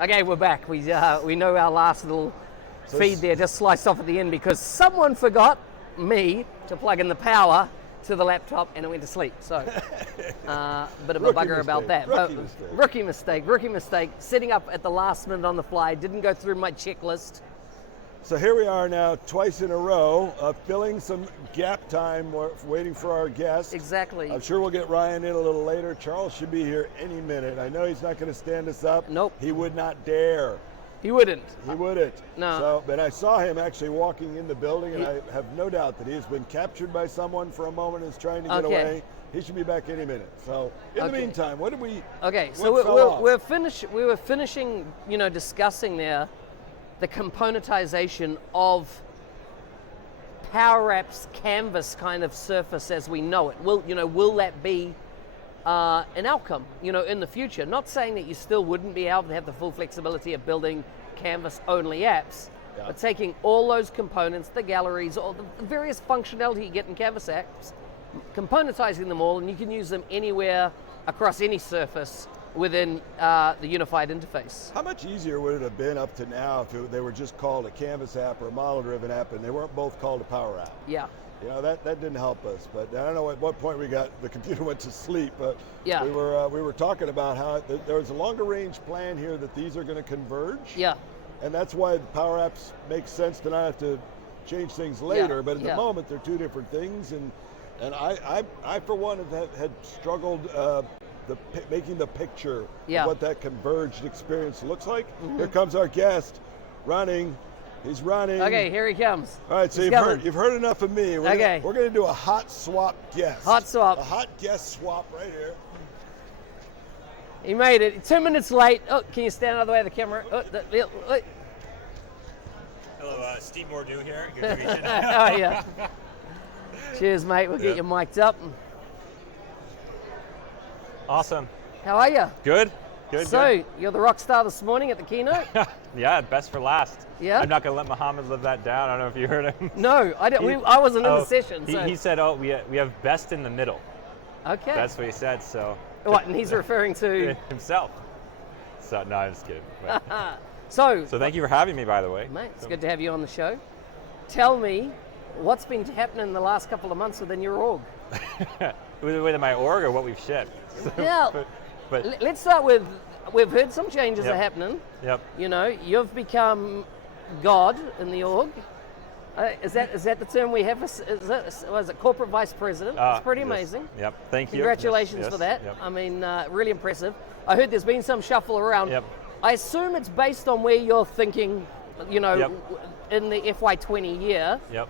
Okay, we're back. We know our last little feed there just sliced off at the end because someone forgot me to plug in the power to the laptop and it went to sleep. So, bit of a bugger about that. Rookie mistake. Setting up at the last minute on the fly, didn't go through my checklist. So here we are now, twice in a row, filling some gap time, waiting for our guest. Exactly. I'm sure we'll get Ryan in a little later. Charles should be here any minute. I know he's not going to stand us up. Nope. He would not dare. He wouldn't. He wouldn't. No. So, but I saw him actually walking in the building, and I have no doubt that he's been captured by someone for a moment and is trying to get away. He should be back any minute. So, in the meantime, what did we? Okay, so we were finishing, discussing there the componentization of PowerApps canvas kind of surface as we know it. Will that be an outcome, in the future? Not saying that you still wouldn't be able to have the full flexibility of building canvas-only apps, but taking all those components, the galleries, all the various functionality you get in canvas apps, componentizing them all, and you can use them anywhere across any surface within the unified interface. How much easier would it have been up to now if they were just called a canvas app or a model-driven app and they weren't both called a Power App? Yeah. That didn't help us, but I don't know at what point the computer went to sleep, but yeah. we were talking about how there was a longer range plan here that these are going to converge. Yeah. And that's why the Power Apps makes sense to not have to change things later, but at the moment they're two different things, and I for one had struggled making the picture of what that converged experience looks like. Mm-hmm. Here comes our guest running. He's running. Okay, here he comes. All right, so you've heard enough of me. We're going to do a hot swap guest. Hot swap. A hot guest swap right here. He made it. 2 minutes late. Oh, can you stand out of the way of the camera? Hello, Steve Mordue here. Oh, yeah. Cheers, mate. We'll get you mic'd up. Awesome. How are you? Good. So, you're the rock star this morning at the keynote? Yeah, best for last. Yeah? I'm not going to let Mohammed live that down. I don't know if you heard him. No, I didn't. I wasn't in the session. He said, we have best in the middle. Okay. That's what he said, so. What, and he's referring to? Himself. So, no, I'm just kidding. So thank you for having me, by the way. Mate, it's good to have you on the show. Tell me, what's been happening in the last couple of months within your org? Within my org or what we've shipped? Yeah. But let's start with, we've heard some changes are happening. Yep. You've become God in the org. Is that the term we have? Was it corporate vice president? It's pretty amazing. Yep, thank you. Congratulations for that. Yep. I mean, really impressive. I heard there's been some shuffle around. Yep. I assume it's based on where you're thinking, in the FY20 year. Yep.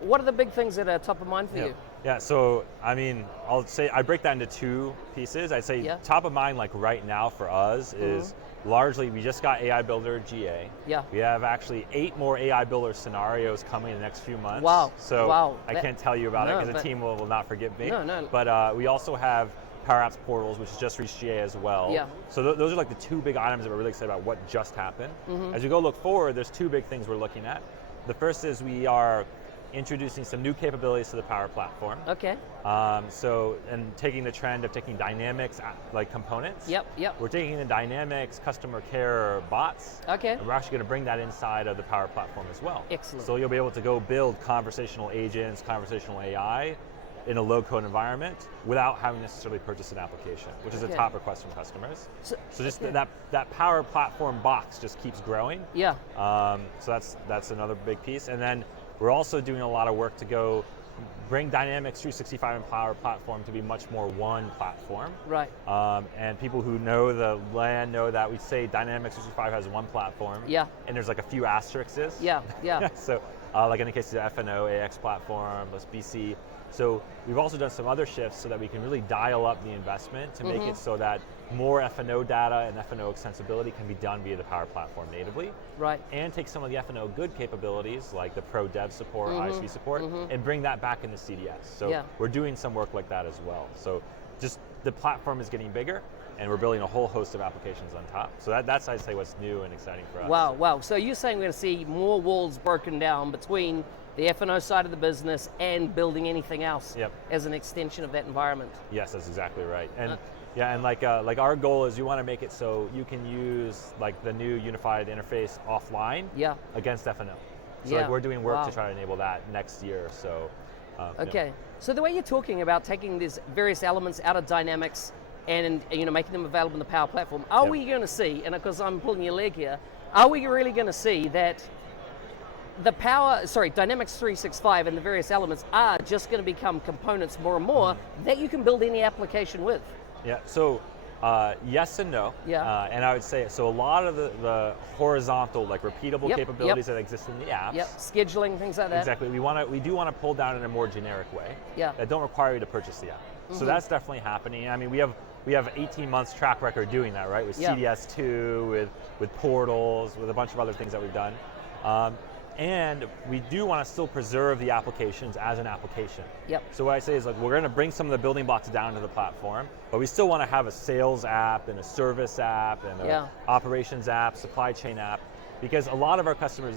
What are the big things that are top of mind for you? Yeah, so I mean, I'll say I break that into two pieces. I'd say top of mind, like right now for us, is largely we just got AI Builder GA. Yeah. We have actually 8 more AI Builder scenarios coming in the next few months. Wow. So I can't tell you about it because the team will not forgive me. No. But we also have PowerApps portals, which just reached GA as well. Yeah. So those are like the 2 big items that we're really excited about what just happened. As we go look forward, there's 2 big things we're looking at. The first is we are introducing some new capabilities to the Power Platform. Okay. And taking the trend of taking Dynamics like components. Yep. We're taking the Dynamics customer care bots. Okay. And we're actually going to bring that inside of the Power Platform as well. Excellent. So you'll be able to go build conversational agents, conversational AI in a low-code environment without having necessarily purchased an application, which is a top request from customers. So just that Power Platform box just keeps growing. Yeah. So that's another big piece. And then we're also doing a lot of work to go bring Dynamics 365 and Power Platform to be much more one platform. Right. And people who know the land know that we say Dynamics 365 has one platform. Yeah. And there's like a few asterisks. Yeah. So like in the case of the F&O, AX platform, plus BC. So we've also done some other shifts so that we can really dial up the investment to make it so that more F&O data and F&O extensibility can be done via the Power Platform natively. Right. And take some of the F&O good capabilities like the Pro Dev support, ISV support, and bring that back into CDS. So we're doing some work like that as well. So just the platform is getting bigger and we're building a whole host of applications on top. So that's, I'd say, what's new and exciting for us. Wow. So you're saying we're going to see more walls broken down between the F&O side of the business and building anything else as an extension of that environment. Yes, that's exactly right. And Yeah, and like our goal is you want to make it so you can use like the new unified interface offline against F&O. So like we're doing work to try to enable that next year. So okay. So the way you're talking about taking these various elements out of Dynamics and making them available in the Power Platform, are we going to see, and because I'm pulling your leg here, are we really going to see that the Dynamics 365 and the various elements are just going to become components more and more that you can build any application with? Yeah, so yes and no. Yeah. And I would say, so a lot of the horizontal, like repeatable capabilities that exist in the apps. Yep, scheduling, things like that. Exactly, we do want to pull down in a more generic way that don't require you to purchase the app. So that's definitely happening. I mean, we have 18 months track record doing that, right? With CDS2, with portals, with a bunch of other things that we've done. And we do want to still preserve the applications as an application. Yep. So what I say is like, we're going to bring some of the building blocks down to the platform, but we still want to have a sales app and a service app and an operations app, supply chain app, because a lot of our customers,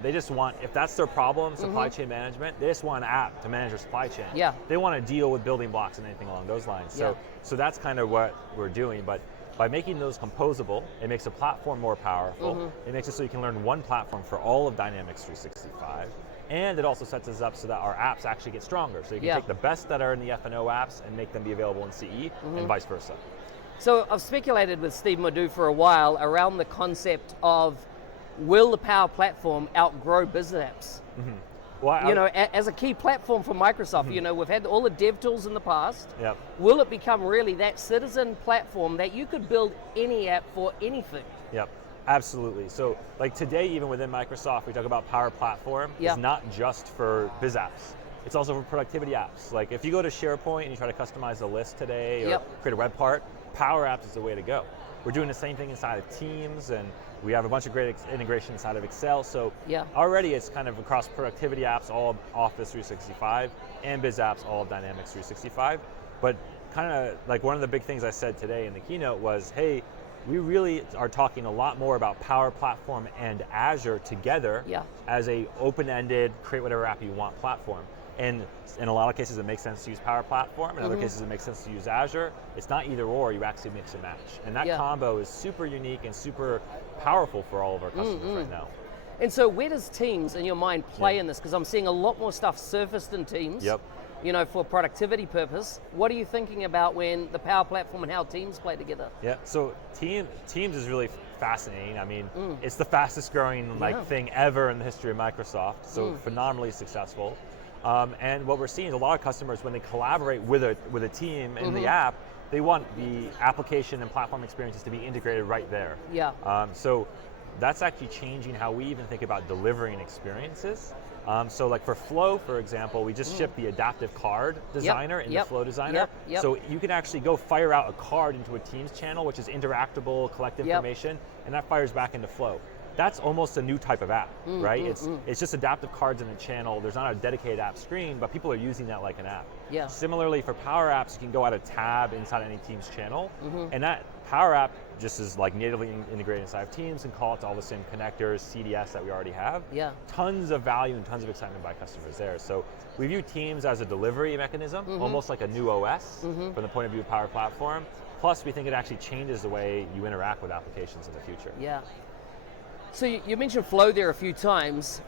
they just want, if that's their problem, supply chain management, they just want an app to manage their supply chain. Yeah. They want to deal with building blocks and anything along those lines. So that's kind of what we're doing. But by making those composable, it makes the platform more powerful. It makes it so you can learn one platform for all of Dynamics 365. And it also sets us up so that our apps actually get stronger. So you can take the best that are in the F&O apps and make them be available in CE and vice versa. So I've speculated with Steve Mordue for a while around the concept of, will the Power Platform outgrow business apps? Well, as a key platform for Microsoft, we've had all the dev tools in the past. Yep. Will it become really that citizen platform that you could build any app for anything? Yep, absolutely. So like today, even within Microsoft, we talk about Power Platform. It's not just for biz apps. It's also for productivity apps. Like if you go to SharePoint and you try to customize a list today or create a web part, Power Apps is the way to go. We're doing the same thing inside of Teams, and we have a bunch of great integration inside of Excel. So already it's kind of across productivity apps, all of Office 365, and biz apps, all of Dynamics 365. But kind of like one of the big things I said today in the keynote was, hey, we really are talking a lot more about Power Platform and Azure together as a open-ended, create whatever app you want platform. And in a lot of cases, it makes sense to use Power Platform. In other cases, it makes sense to use Azure. It's not either or, you actually mix and match. And that combo is super unique and super powerful for all of our customers right now. And so where does Teams, in your mind, play in this? Because I'm seeing a lot more stuff surfaced in Teams, for productivity purpose. What are you thinking about when the Power Platform and how Teams play together? Yeah, so Teams is really fascinating. I mean, it's the fastest growing thing ever in the history of Microsoft, so phenomenally successful. And what we're seeing is a lot of customers, when they collaborate with a team in the app, they want the application and platform experiences to be integrated right there. Yeah. So that's actually changing how we even think about delivering experiences. So like for Flow, for example, we just shipped the adaptive card designer in the Flow designer. So you can actually go fire out a card into a Teams channel, which is interactable, collect information, and that fires back into Flow. That's almost a new type of app, right? It's just adaptive cards in a channel. There's not a dedicated app screen, but people are using that like an app. Yeah. Similarly, for Power Apps, you can go add a tab inside any Teams channel, and that Power App just is like natively integrated inside of Teams and call it to all the same connectors, CDS that we already have. Yeah. Tons of value and tons of excitement by customers there. So we view Teams as a delivery mechanism, almost like a new OS from the point of view of Power Platform. Plus, we think it actually changes the way you interact with applications in the future. Yeah. So you mentioned Flow there a few times.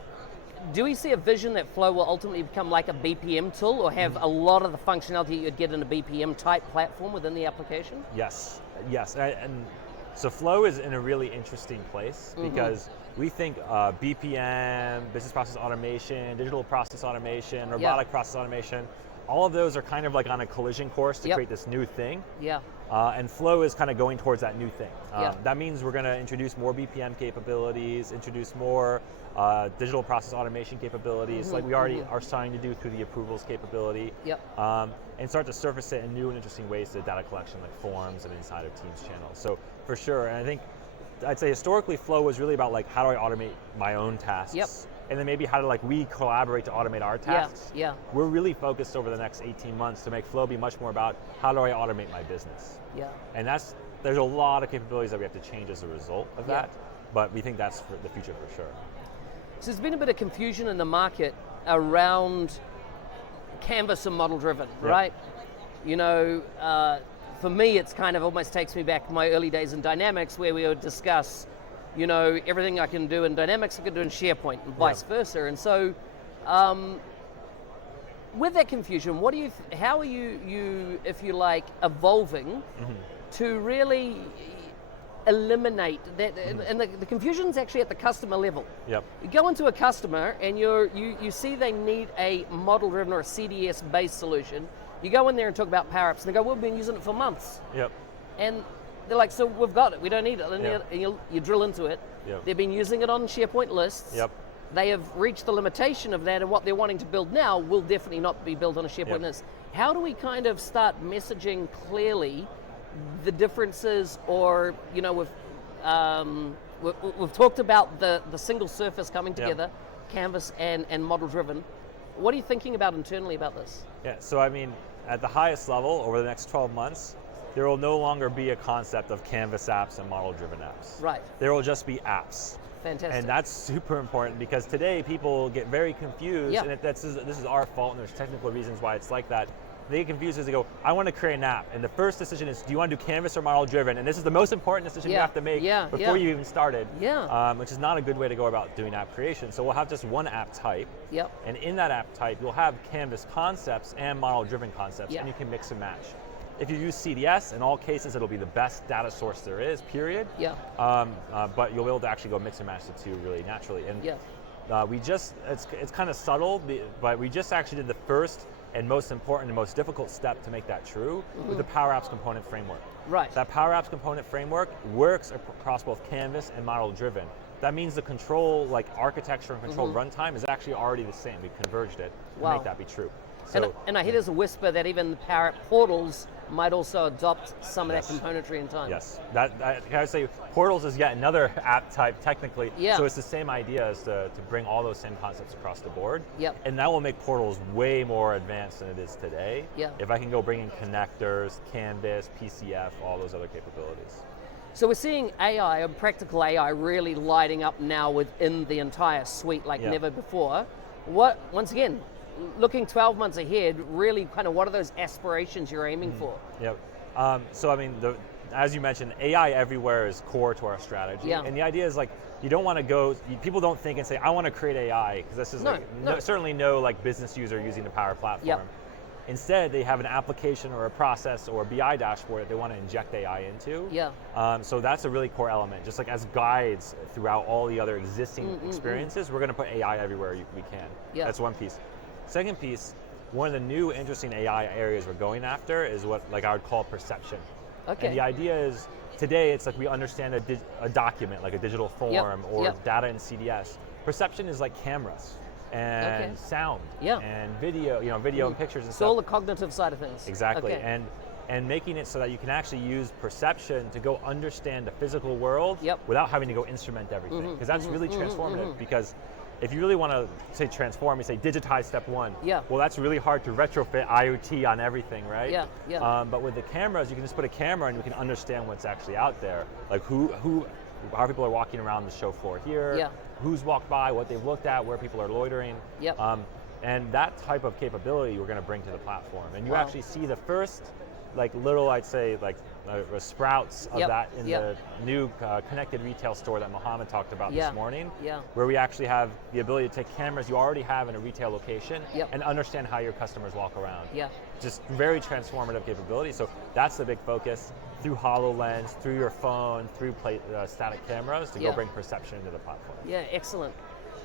Do we see a vision that Flow will ultimately become like a BPM tool or have a lot of the functionality you'd get in a BPM type platform within the application? Yes. And so Flow is in a really interesting place because we think BPM, business process automation, digital process automation, robotic process automation, all of those are kind of like on a collision course to create this new thing. Yeah. And Flow is kind of going towards that new thing. That means we're going to introduce more BPM capabilities, introduce more digital process automation capabilities, like we already are starting to do through the approvals capability, and start to surface it in new and interesting ways to data collection, like forms and inside of Teams channels. So for sure, and I think I'd say historically Flow was really about like how do I automate my own tasks, and then maybe how do we collaborate to automate our tasks. We're really focused over the next 18 months to make Flow be much more about how do I automate my business. And there's a lot of capabilities that we have to change as a result of that, but we think that's for the future for sure. So there's been a bit of confusion in the market around Canvas and model driven, right? for me, it's kind of almost takes me back to my early days in Dynamics, where we would discuss, everything I can do in Dynamics, I can do in SharePoint, and vice versa. And so, with that confusion, how are you, if you like, evolving to really eliminate that? And the confusion's actually at the customer level. Yep. You go into a customer and you see they need a model-driven or a CDS-based solution. You go in there and talk about PowerApps, and they go, we've been using it for months. Yep. And they're like, so we've got it, we don't need it. And Yep. you drill into it. Yep. They've been using it on SharePoint lists. Yep. They have reached the limitation of that, and what they're wanting to build now will definitely not be built on a SharePoint list. How do we kind of start messaging clearly the differences, or, we've talked about the single surface coming together, Canvas and model-driven. What are you thinking about internally about this? Yeah, so I mean, at the highest level, over the next 12 months, there will no longer be a concept of Canvas apps and model-driven apps. Right. There will just be apps. Fantastic. And that's super important, because today people get very confused, and this is our fault, and there's technical reasons why it's like that. They get confused as they go, I want to create an app, and the first decision is, do you want to do Canvas or model-driven? And this is the most important decision you have to make before you even started, which is not a good way to go about doing app creation. So we'll have just one app type, and in that app type, you'll have Canvas concepts and model-driven concepts, and you can mix and match. If you use CDS, in all cases, it'll be the best data source there is, period. But you'll be able to actually go mix and match the two really naturally. And it's kind of subtle, but we just actually did the first and most important and most difficult step to make that true with the PowerApps component framework. Right. That PowerApps component framework works across both Canvas and model-driven. That means the control, like architecture and control runtime, is actually already the same. We've converged it to make that be true. So, and I hear there's a whisper that even the PowerApp portals might also adopt some of that componentry in time. Yes, can I say portals is yet another app type technically. So it's the same idea as to bring all those same concepts across the board. And that will make portals way more advanced than it is today. If I can go bring in connectors, Canvas, PCF, all those other capabilities. So we're seeing AI, and practical AI, really lighting up now within the entire suite like never before. Once again, looking 12 months ahead, really kind of what are those aspirations you're aiming for? So I mean, as you mentioned, AI everywhere is core to our strategy. And the idea is like, you don't want to go, people don't think and say, I want to create AI, because this is certainly no like business user using the Power Platform. Instead, they have an application or a process or a BI dashboard that they want to inject AI into. So that's a really core element. Just like as guides throughout all the other existing experiences, we're going to put AI everywhere we can. That's one piece. Second piece, one of the new interesting AI areas we're going after is what I would call perception. And the idea is, today it's like we understand a document, like a digital form or data in CDS. Perception is like cameras and sound and video, video and pictures and stuff. So all the cognitive side of things. Exactly, and making it so that you can actually use perception to go understand the physical world without having to go instrument everything, because that's really transformative. Because if you really want to say transform, you say digitize step one. Well, that's really hard to retrofit IoT on everything, right? But with the cameras, you can just put a camera and you can understand what's actually out there, like how people are walking around the show floor here, who's walked by, what they've looked at, where people are loitering. And that type of capability we're going to bring to the platform. And you actually see the first, little, I'd say, sprouts of that in the new connected retail store that Mohammed talked about this morning, where we actually have the ability to take cameras you already have in a retail location and understand how your customers walk around. Just very transformative capability. So that's the big focus, through HoloLens, through your phone, through static cameras, to go bring perception into the platform. Excellent.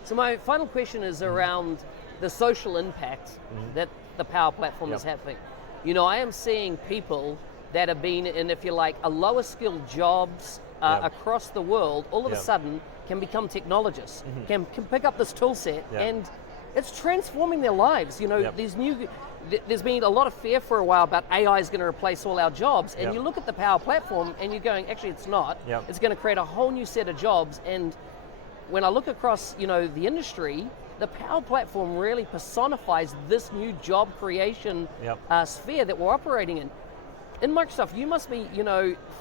So my final question is around the social impact that the Power Platform is having. I am seeing people that have been in, if you like, a lower skilled jobs across the world, all of a sudden can become technologists, can pick up this tool set, and it's transforming their lives. There's been a lot of fear for a while about AI is going to replace all our jobs, and you look at the Power Platform and you're going, actually it's not. It's going to create a whole new set of jobs. And when I look across, the industry, the Power Platform really personifies this new job creation sphere that we're operating in. In Microsoft, you must be,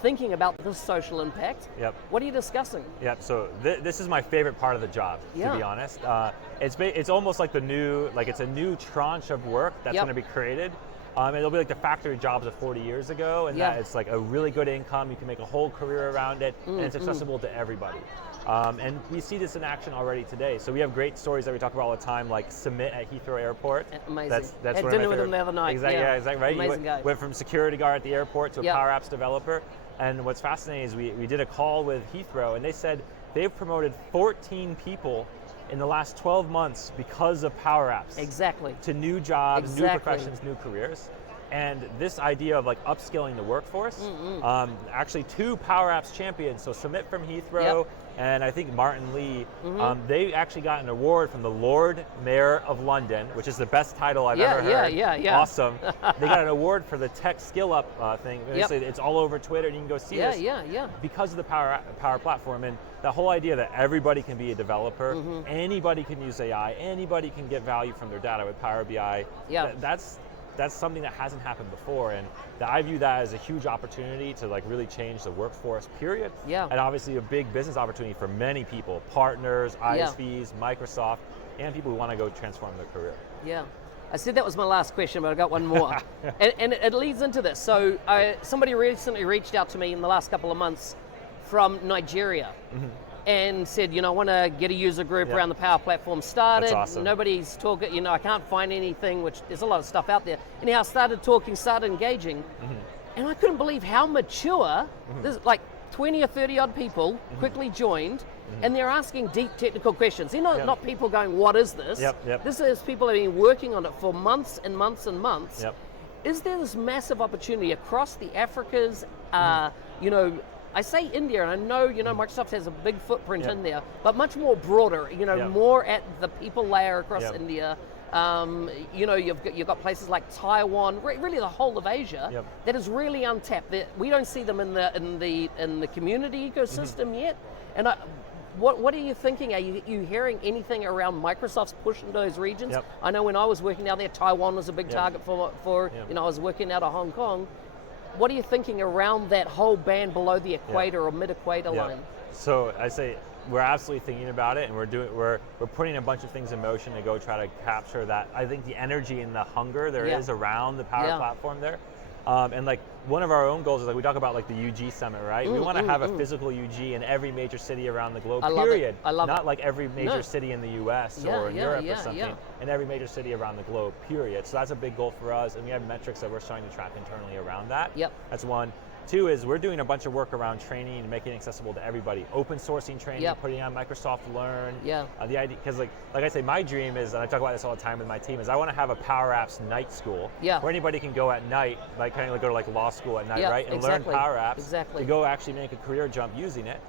thinking about this social impact. What are you discussing? So this is my favorite part of the job, to be honest. It's almost like it's a new tranche of work that's going to be created And it'll be like the factory jobs of 40 years ago, and that it's like a really good income. You can make a whole career around it, and it's accessible to everybody. And we see this in action already today. So we have great stories that we talk about all the time, like Submit at Heathrow Airport. Amazing. That's Had one of dinner my with favorite. him the other night. Exactly, yeah, exactly right. Amazing guy. Went from security guard at the airport to a PowerApps developer. And what's fascinating is we did a call with Heathrow, and they said they've promoted 14 people in the last 12 months because of PowerApps. Exactly. To new jobs, new professions, new careers. And this idea of like upskilling the workforce, actually 2 PowerApps champions, so Submit from Heathrow, and I think Martin Lee, they actually got an award from the Lord Mayor of London, which is the best title I've ever heard. Yeah. Awesome. They got an award for the Tech Skill Up thing. It's all over Twitter, and you can go see this. Because of the Power Platform, and the whole idea that everybody can be a developer, anybody can use AI, anybody can get value from their data with Power BI. That's something that hasn't happened before, and I view that as a huge opportunity to like really change the workforce, period. And obviously a big business opportunity for many people, partners, ISVs, Microsoft, and people who want to go transform their career. I said that was my last question, but I got one more. and it leads into this. So somebody recently reached out to me in the last couple of months from Nigeria. And said, I want to get a user group around the Power Platform started. That's awesome. Nobody's talking, I can't find anything, which there's a lot of stuff out there. Anyhow, I started talking, started engaging, and I couldn't believe how mature, there's like 20 or 30 odd people quickly joined, and they're asking deep technical questions. They're not people going, what is this? This is people that have been working on it for months and months and months. Is there this massive opportunity across the Africas, I say India, and I know, Microsoft has a big footprint in there, but much more broader, more at the people layer across India. You've got places like Taiwan, really the whole of Asia, that is really untapped. We don't see them in the community ecosystem yet. And what are you thinking? Are you hearing anything around Microsoft's push into those regions? I know when I was working out there, Taiwan was a big target for I was working out of Hong Kong. What are you thinking around that whole band below the equator or mid-equator line? So I say we're absolutely thinking about it, and we're putting a bunch of things in motion to go try to capture that. I think the energy and the hunger there is around the Power Platform there. And like one of our own goals is like we talk about like the UG Summit, right? We want to have a physical UG in every major city around the globe, period. I love Not like every major city in the US or in Europe or something, in every major city around the globe, period. So that's a big goal for us, and we have metrics that we're starting to track internally around that. That's one. 2 is we're doing a bunch of work around training and making it accessible to everybody. Open sourcing training, putting on Microsoft Learn. The idea, because like I say, my dream is, and I talk about this all the time with my team, is I want to have a PowerApps night school where anybody can go at night, like kind of like go to like law school at night, right, and learn PowerApps to go actually make a career jump using it.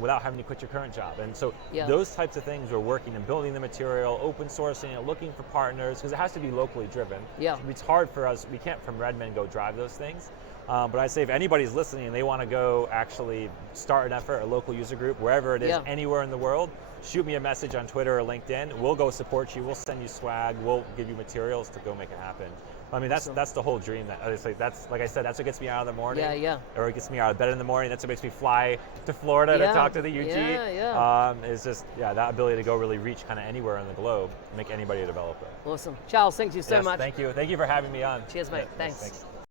Without having to quit your current job. And so those types of things we're working and building the material, open sourcing it, looking for partners, because it has to be locally driven. It's hard for us, we can't from Redmond go drive those things. But I say if anybody's listening and they want to go actually start an effort, a local user group, wherever it is, anywhere in the world, shoot me a message on Twitter or LinkedIn. We'll go support you. We'll send you swag. We'll give you materials to go make it happen. I mean, that's the whole dream. That's like I said, that's what gets me out of the morning. Or it gets me out of bed in the morning. That's what makes me fly to Florida to talk to the UG. It's just that ability to go really reach kind of anywhere in the globe, make anybody a developer. Awesome, Charles. Thank you so much. Thank you for having me on. Cheers, mate. Thanks.